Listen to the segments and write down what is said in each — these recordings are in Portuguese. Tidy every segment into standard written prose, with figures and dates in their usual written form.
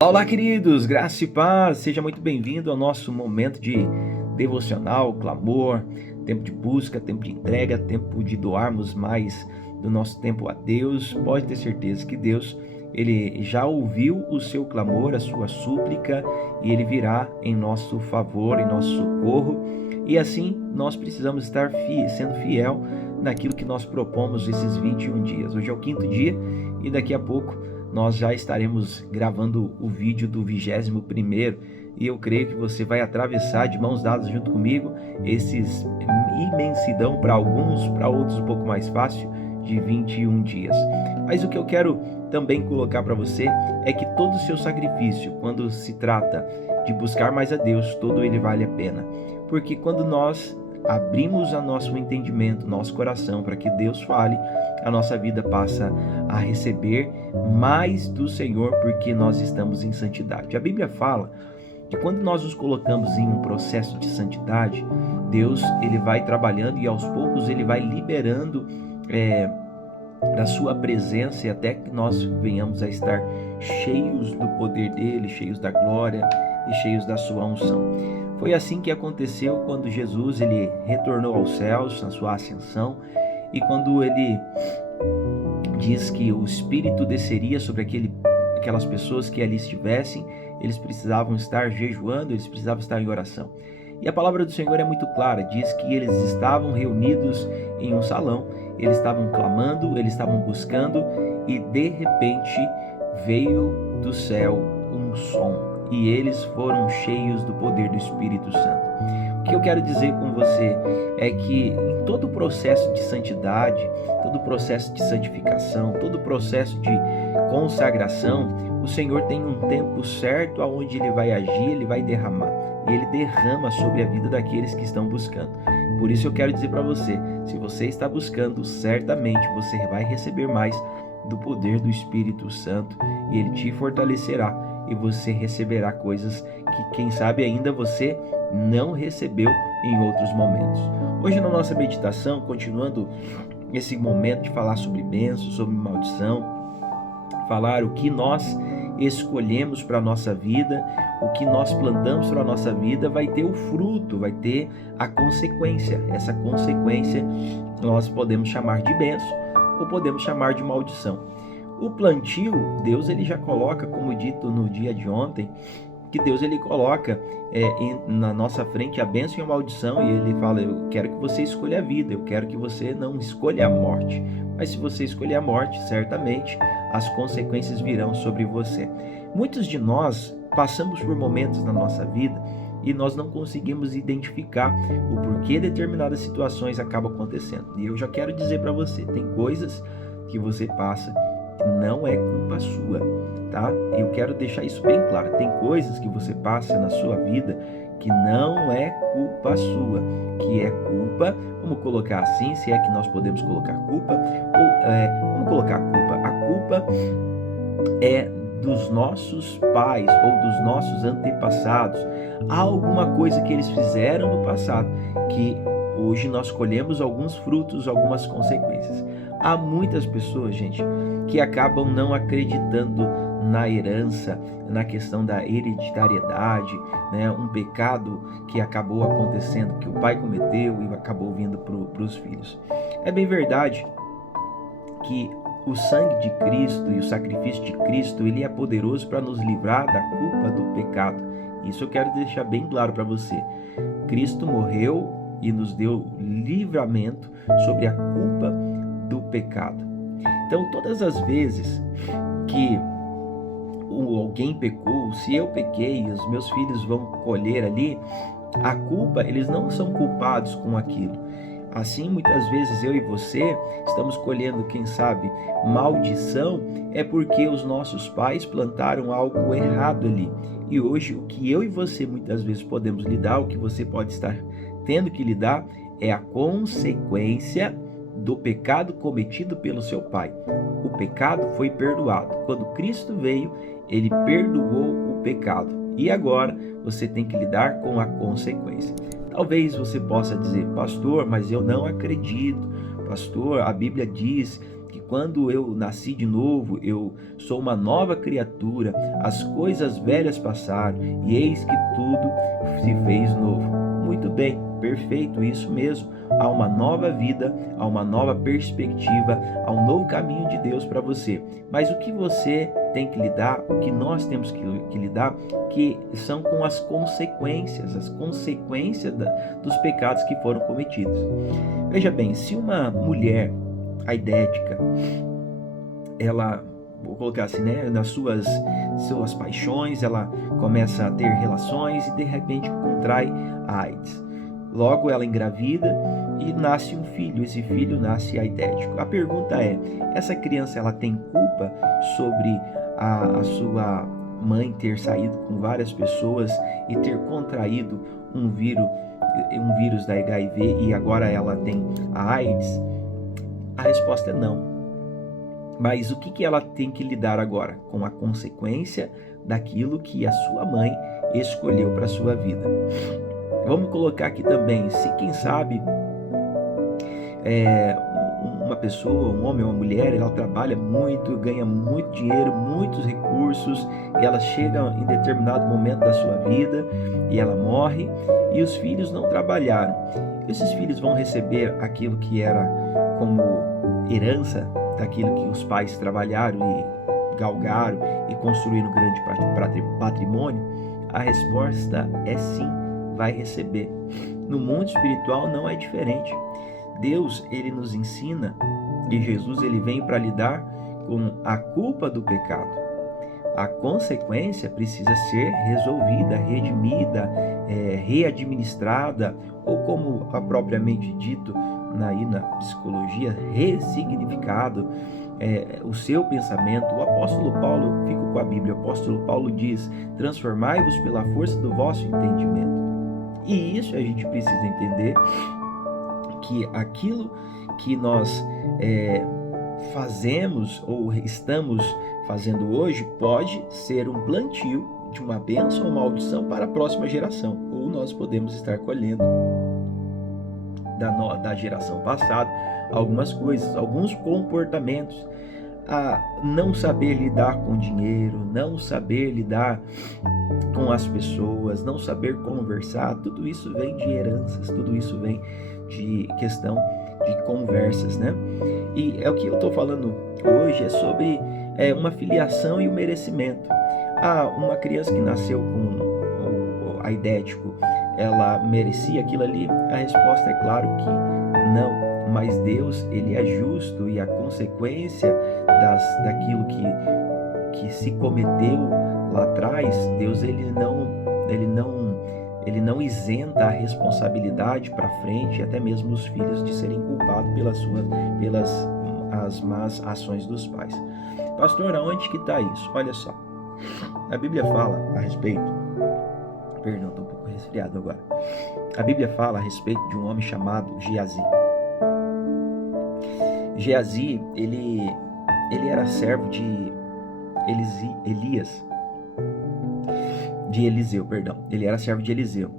Olá, queridos, graça e paz, seja muito bem-vindo ao nosso momento de devocional, clamor, tempo de busca, tempo de entrega, tempo de doarmos mais do nosso tempo a Deus. Pode ter certeza que Deus, Ele já ouviu o seu clamor, a sua súplica, e Ele virá em nosso favor, em nosso socorro. E assim, nós precisamos estar sendo fiel naquilo que nós propomos esses 21 dias. Hoje é o 5º dia e daqui a pouco nós já estaremos gravando o vídeo do 21º e eu creio que você vai atravessar de mãos dadas junto comigo esses imensidão para alguns, para outros um pouco mais fácil, de 21 dias. Mas o que eu quero também colocar para você é que todo o seu sacrifício, quando se trata de buscar mais a Deus, todo ele vale a pena. Porque quando nós abrimos o nosso entendimento, nosso coração para que Deus fale, a nossa vida passa a receber mais do Senhor porque nós estamos em santidade. A Bíblia fala que quando nós nos colocamos em um processo de santidade, Deus ele vai trabalhando e aos poucos ele vai liberando da sua presença e até que nós venhamos a estar cheios do poder dele, cheios da glória e cheios da sua unção. Foi assim que aconteceu quando Jesus ele retornou aos céus na sua ascensão e quando ele diz que o Espírito desceria sobre aquelas pessoas que ali estivessem, eles precisavam estar jejuando, eles precisavam estar em oração. E a palavra do Senhor é muito clara, diz que eles estavam reunidos em um salão, eles estavam clamando, eles estavam buscando e de repente veio do céu um som. E eles foram cheios do poder do Espírito Santo. O que eu quero dizer com você é que em todo o processo de santidade, todo o processo de santificação, todo o processo de consagração, o Senhor tem um tempo certo aonde Ele vai agir, Ele vai derramar. E Ele derrama sobre a vida daqueles que estão buscando. Por isso eu quero dizer para você, se você está buscando, certamente você vai receber mais do poder do Espírito Santo e Ele te fortalecerá. E você receberá coisas que, quem sabe, ainda você não recebeu em outros momentos. Hoje, na nossa meditação, continuando esse momento de falar sobre bênção, sobre maldição, falar o que nós escolhemos para a nossa vida, o que nós plantamos para a nossa vida, vai ter o fruto, vai ter a consequência. Essa consequência nós podemos chamar de bênção ou podemos chamar de maldição. O plantio, Deus ele já coloca, como dito no dia de ontem, que Deus ele coloca na nossa frente a bênção e a maldição, e ele fala, eu quero que você escolha a vida, eu quero que você não escolha a morte, mas se você escolher a morte, certamente as consequências virão sobre você. Muitos de nós passamos por momentos na nossa vida e nós não conseguimos identificar o porquê determinadas situações acabam acontecendo. E eu já quero dizer para você, tem coisas que você passa não é culpa sua, tá? Eu quero deixar isso bem claro. Tem coisas que você passa na sua vida que não é culpa sua, que é culpa, vamos colocar assim, se é que nós podemos colocar culpa, ou vamos colocar a culpa. A culpa é dos nossos pais ou dos nossos antepassados. Há alguma coisa que eles fizeram no passado que hoje nós colhemos alguns frutos, algumas consequências. Há muitas pessoas, gente, que acabam não acreditando na herança, na questão da hereditariedade, né? Um pecado que acabou acontecendo, que o pai cometeu e acabou vindo para os filhos. É bem verdade que o sangue de Cristo e o sacrifício de Cristo, ele é poderoso para nos livrar da culpa do pecado. Isso eu quero deixar bem claro para você. Cristo morreu e nos deu livramento sobre a culpa do pecado. Então, todas as vezes que alguém pecou, se eu pequei e os meus filhos vão colher ali, a culpa, eles não são culpados com aquilo. Assim, muitas vezes eu e você estamos colhendo, quem sabe, maldição, é porque os nossos pais plantaram algo errado ali. E hoje, o que eu e você muitas vezes podemos lidar, o que você pode estar tendo que lidar, é a consequência do pecado cometido pelo seu pai. O pecado foi perdoado. Quando Cristo veio, ele perdoou o pecado. E agora você tem que lidar com a consequência. Talvez você possa dizer, pastor, mas eu não acredito. Pastor, a Bíblia diz que quando eu nasci de novo, eu sou uma nova criatura, as coisas velhas passaram e eis que tudo se fez novo. Muito bem, perfeito, isso mesmo. Há uma nova vida, há uma nova perspectiva, há um novo caminho de Deus para você. Mas o que você tem que lidar, o que nós temos que lidar, que são com as consequências dos pecados que foram cometidos. Veja bem, se uma mulher aidética, ela, vou colocar assim, né, nas suas paixões, ela começa a ter relações e de repente contrai a AIDS. Logo ela engravida e nasce um filho, esse filho nasce aidético. A pergunta é, essa criança ela tem culpa sobre a sua mãe ter saído com várias pessoas e ter contraído um vírus da HIV e agora ela tem a AIDS? A resposta é não. Mas o que ela tem que lidar agora? Com a consequência daquilo que a sua mãe escolheu para a sua vida. Vamos colocar aqui também, se quem sabe uma pessoa, um homem ou uma mulher, ela trabalha muito, ganha muito dinheiro, muitos recursos, e ela chega em determinado momento da sua vida e ela morre, e os filhos não trabalharam. Esses filhos vão receber aquilo que era como herança daquilo que os pais trabalharam e galgaram e construíram um grande patrimônio? A resposta é sim, vai receber. No mundo espiritual não é diferente. Deus, ele nos ensina, e Jesus ele vem para lidar com a culpa do pecado. A consequência precisa ser resolvida, redimida, readministrada, ou como é propriamente dito na psicologia, ressignificado. O seu pensamento. O apóstolo Paulo, fico com a Bíblia, o apóstolo Paulo diz: transformai-vos pela força do vosso entendimento. E isso a gente precisa entender, que aquilo que nós fazemos ou estamos fazendo hoje pode ser um plantio de uma bênção ou maldição para a próxima geração, ou nós podemos estar colhendo da geração passada algumas coisas, alguns comportamentos. A não saber lidar com dinheiro, não saber lidar com as pessoas, não saber conversar, tudo isso vem de heranças, tudo isso vem de questão de conversas, né? E é o que eu estou falando hoje, é sobre uma filiação e o merecimento. Uma criança que nasceu com aidético, ela merecia aquilo ali? A resposta é claro que não. Mas Deus, ele é justo, e a consequência daquilo que se cometeu lá atrás, Deus ele não isenta a responsabilidade para frente, até mesmo os filhos, de serem culpados pelas as más ações dos pais. Pastor, aonde que está isso? Olha só, a Bíblia fala a respeito, perdão, estou um pouco resfriado agora. A Bíblia fala a respeito de um homem chamado Geazi. Geazi, ele era servo de Eliseu, perdão. Ele era servo de Eliseu.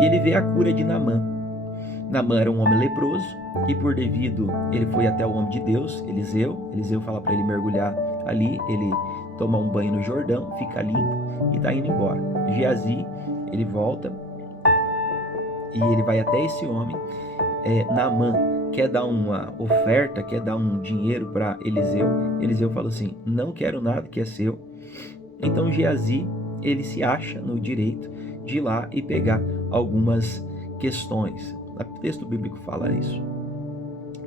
E ele vê a cura de Naamã. Naamã era um homem leproso e ele foi até o homem de Deus, Eliseu. Eliseu fala para ele mergulhar ali, ele toma um banho no Jordão, fica limpo e está indo embora. Geazi, ele volta e ele vai até esse homem. Naamã quer dar uma oferta, quer dar um dinheiro para Eliseu. Eliseu fala assim: não quero nada que é seu. Então Geazi, ele se acha no direito de ir lá e pegar algumas questões. O texto bíblico fala isso.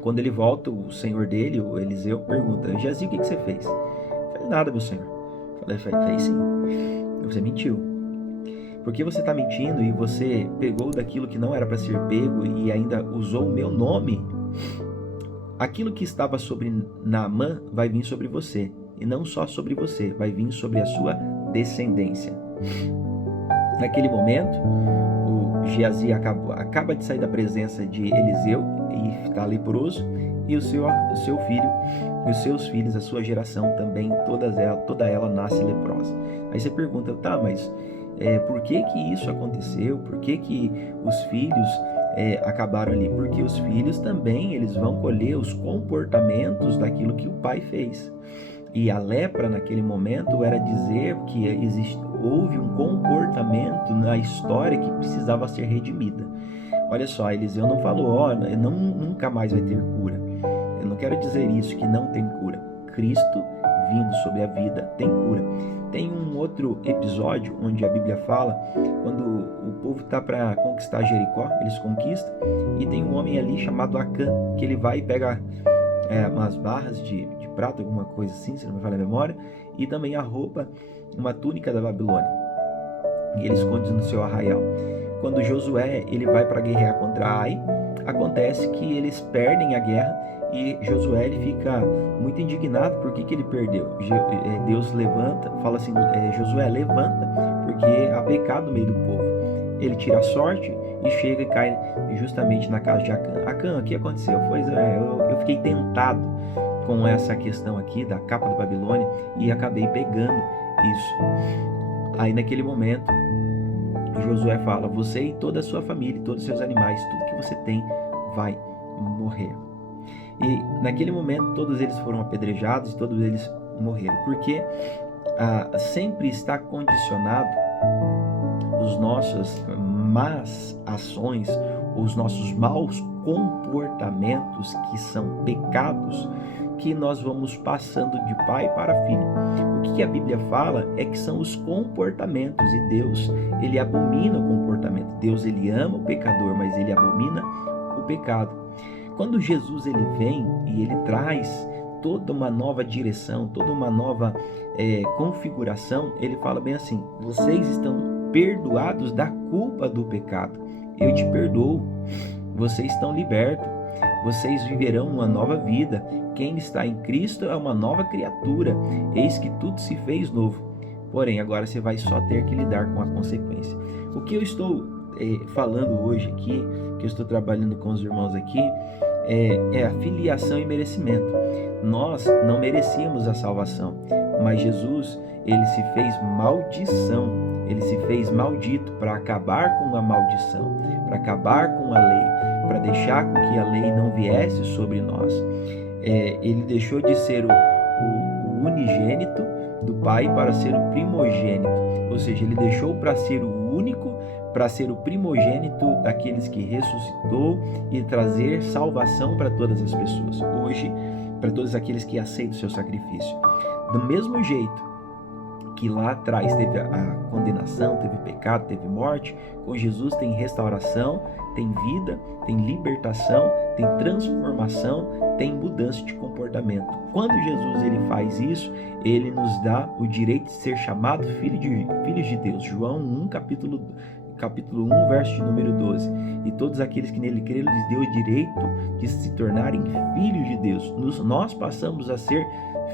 Quando ele volta, o senhor dele, o Eliseu, pergunta: Geazi, o que você fez? Eu falei: nada, meu senhor. Eu falei: fez sim. Você mentiu. Por que você está mentindo e você pegou daquilo que não era para ser pego e ainda usou o meu nome? Aquilo que estava sobre Naamã vai vir sobre você. E não só sobre você, vai vir sobre a sua descendência. Naquele momento, o Geazi acaba de sair da presença de Eliseu e está leproso, e o seu filho e os seus filhos, a sua geração também, toda ela nasce leprosa. Aí você pergunta: tá, mas por que isso aconteceu? Por que os filhos acabaram ali? Porque os filhos também, eles vão colher os comportamentos daquilo que o pai fez. E a lepra naquele momento era dizer que houve um comportamento na história que precisava ser redimida. Olha só, Eliseu não falou, nunca mais vai ter cura. Eu não quero dizer isso, que não tem cura. Cristo vindo sobre a vida tem cura. Tem um outro episódio onde a Bíblia fala, quando o povo está para conquistar Jericó, eles conquistam, e tem um homem ali chamado Acã, que ele vai e pega umas barras de prata, alguma coisa assim, se não me falha a memória, e também a roupa, uma túnica da Babilônia, e ele esconde no seu arraial. Quando Josué ele vai para guerrear contra Ai, acontece que eles perdem a guerra, e Josué ele fica muito indignado porque que ele perdeu. Deus levanta, fala assim, Josué, levanta, porque há pecado no meio do povo. Ele tira a sorte e chega e cai justamente na casa de Acã. Acã, o que aconteceu? Eu fiquei tentado com essa questão aqui da capa da Babilônia e acabei pegando isso. Aí naquele momento Josué fala, você e toda a sua família, todos os seus animais, tudo que você tem vai morrer. E naquele momento todos eles foram apedrejados e todos eles morreram, porque sempre está condicionado os nossos más ações, os nossos maus comportamentos, que são pecados, que nós vamos passando de pai para filho. O que a Bíblia fala é que são os comportamentos, e Deus, ele abomina o comportamento. Deus, ele ama o pecador, mas ele abomina o pecado. Quando Jesus ele vem e ele traz toda uma nova direção, toda uma nova configuração, ele fala bem assim, vocês estão perdoados da culpa do pecado, eu te perdoo, vocês estão libertos, vocês viverão uma nova vida, quem está em Cristo é uma nova criatura, eis que tudo se fez novo, porém agora você vai só ter que lidar com a consequência. O que eu estou falando hoje aqui, que eu estou trabalhando com os irmãos aqui, é a filiação e merecimento. Nós não merecíamos a salvação, mas Jesus, ele se fez maldição, ele se fez maldito para acabar com a maldição, para acabar com a lei, para deixar com que a lei não viesse sobre nós. Ele deixou de ser o unigênito do Pai para ser o primogênito, ou seja, ele deixou para ser o único, para ser o primogênito daqueles que ressuscitou e trazer salvação para todas as pessoas, hoje, para todos aqueles que aceitam o seu sacrifício. Do mesmo jeito que lá atrás teve a condenação, teve pecado, teve morte, com Jesus tem restauração, tem vida, tem libertação, tem transformação, tem mudança de comportamento. Quando Jesus ele faz isso, ele nos dá o direito de ser chamado filhos de Deus. João 1, capítulo 1, verso de número 12. E todos aqueles que nele creram, lhes deu o direito de se tornarem filhos de Deus. Nós passamos a ser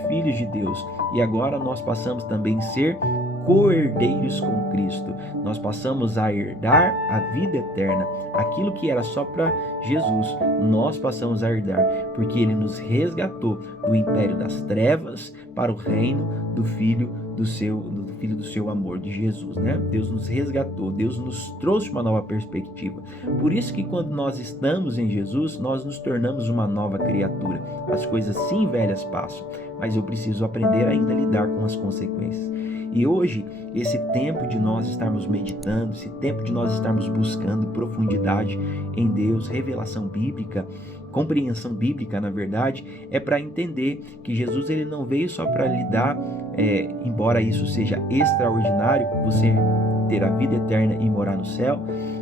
filhos de Deus. E agora nós passamos também a ser co-herdeiros com Cristo. Nós passamos a herdar a vida eterna. Aquilo que era só para Jesus, nós passamos a herdar, porque ele nos resgatou do império das trevas para o reino do Filho do seu amor, de Jesus, né? Deus nos resgatou, Deus nos trouxe uma nova perspectiva. Por isso que quando nós estamos em Jesus, nós nos tornamos uma nova criatura. As coisas sim velhas passam, mas eu preciso aprender ainda a lidar com as consequências. E hoje, esse tempo de nós estarmos meditando, esse tempo de nós estarmos buscando profundidade em Deus, revelação bíblica, compreensão bíblica, na verdade, é para entender que Jesus ele não veio só para lhe dar, embora isso seja extraordinário, você ter a vida eterna e morar no céu,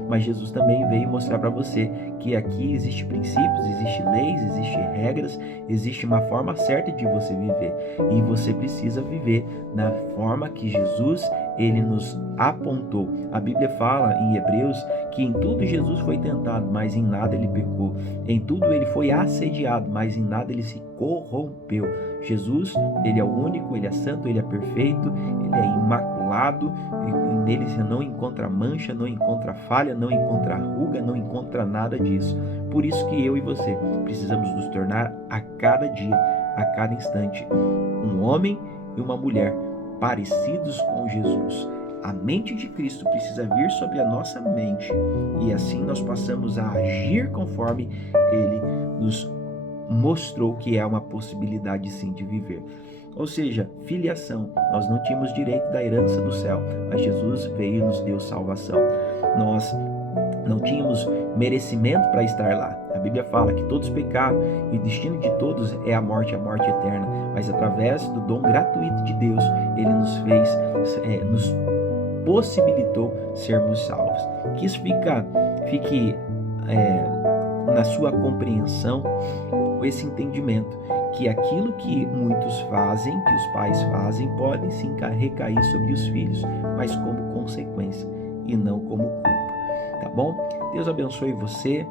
mas Jesus também veio mostrar para você que aqui existem princípios, existem leis, existem regras, existe uma forma certa de você viver, e você precisa viver na forma que Jesus ele nos apontou. A Bíblia fala em Hebreus que em tudo Jesus foi tentado, mas em nada ele pecou. Em tudo ele foi assediado, mas em nada ele se corrompeu. Jesus, ele é o único, ele é santo, ele é perfeito, ele é imaculado, e nele você não encontra mancha, não encontra falha, não encontra ruga, não encontra nada disso. Por isso que eu e você precisamos nos tornar a cada dia, a cada instante, um homem e uma mulher parecidos com Jesus, a mente de Cristo precisa vir sobre a nossa mente e assim nós passamos a agir conforme Ele nos mostrou que é uma possibilidade sim de viver. Ou seja, filiação. Nós não tínhamos direito da herança do céu, mas Jesus veio e nos deu salvação. Nós não tínhamos merecimento para estar lá. A Bíblia fala que todos pecaram e o destino de todos é a morte eterna. Mas através do dom gratuito de Deus, Ele nos fez, nos possibilitou sermos salvos. Que isso fique na sua compreensão, esse entendimento que aquilo que muitos fazem, que os pais fazem, podem sim recair sobre os filhos, mas como consequência e não como culpa. Tá bom? Deus abençoe você.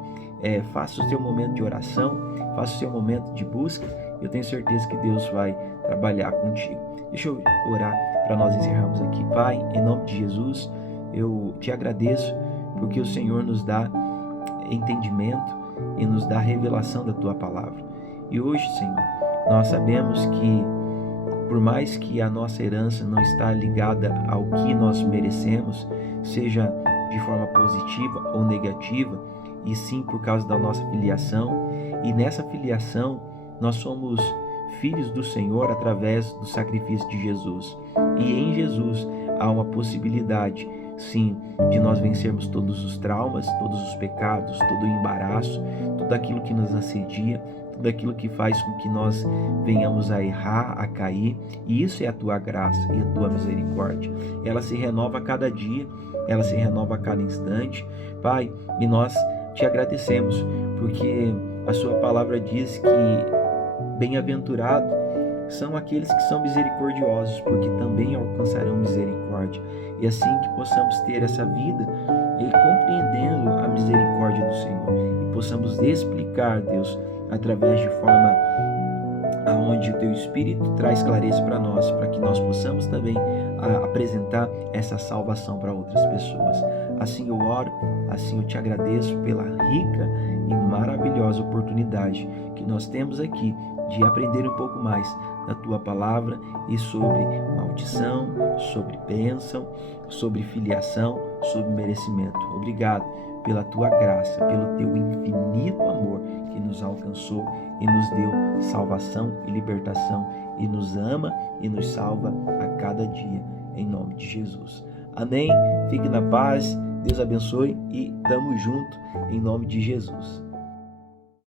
Faça o seu momento de oração, faça o seu momento de busca. Eu tenho certeza que Deus vai trabalhar contigo. Deixa eu orar para nós encerrarmos aqui. Pai, em nome de Jesus, eu te agradeço porque o Senhor nos dá entendimento e nos dá revelação da tua palavra. E hoje, Senhor, nós sabemos que por mais que a nossa herança não está ligada ao que nós merecemos, seja de forma positiva ou negativa, e sim por causa da nossa filiação, e nessa filiação nós somos filhos do Senhor através do sacrifício de Jesus. E em Jesus há uma possibilidade, sim, de nós vencermos todos os traumas, todos os pecados, todo o embaraço, tudo aquilo que nos assedia, tudo aquilo que faz com que nós venhamos a errar, a cair. E isso é a tua graça e a tua misericórdia. Ela se renova a cada dia, ela se renova a cada instante, Pai, e nós te agradecemos, porque a sua palavra diz que bem-aventurados são aqueles que são misericordiosos, porque também alcançarão misericórdia. E assim que possamos ter essa vida e compreendendo a misericórdia do Senhor, e possamos explicar, Deus, através de forma aonde o teu Espírito traz clareza para nós, para que nós possamos também apresentar essa salvação para outras pessoas. Assim eu oro, assim eu te agradeço pela rica e maravilhosa oportunidade que nós temos aqui de aprender um pouco mais da tua palavra e sobre maldição, sobre bênção, sobre filiação, sobre merecimento. Obrigado pela tua graça, pelo teu infinito amor que nos alcançou e nos deu salvação e libertação, e nos ama e nos salva a cada dia, em nome de Jesus. Amém? Fique na paz, Deus abençoe e tamo junto em nome de Jesus.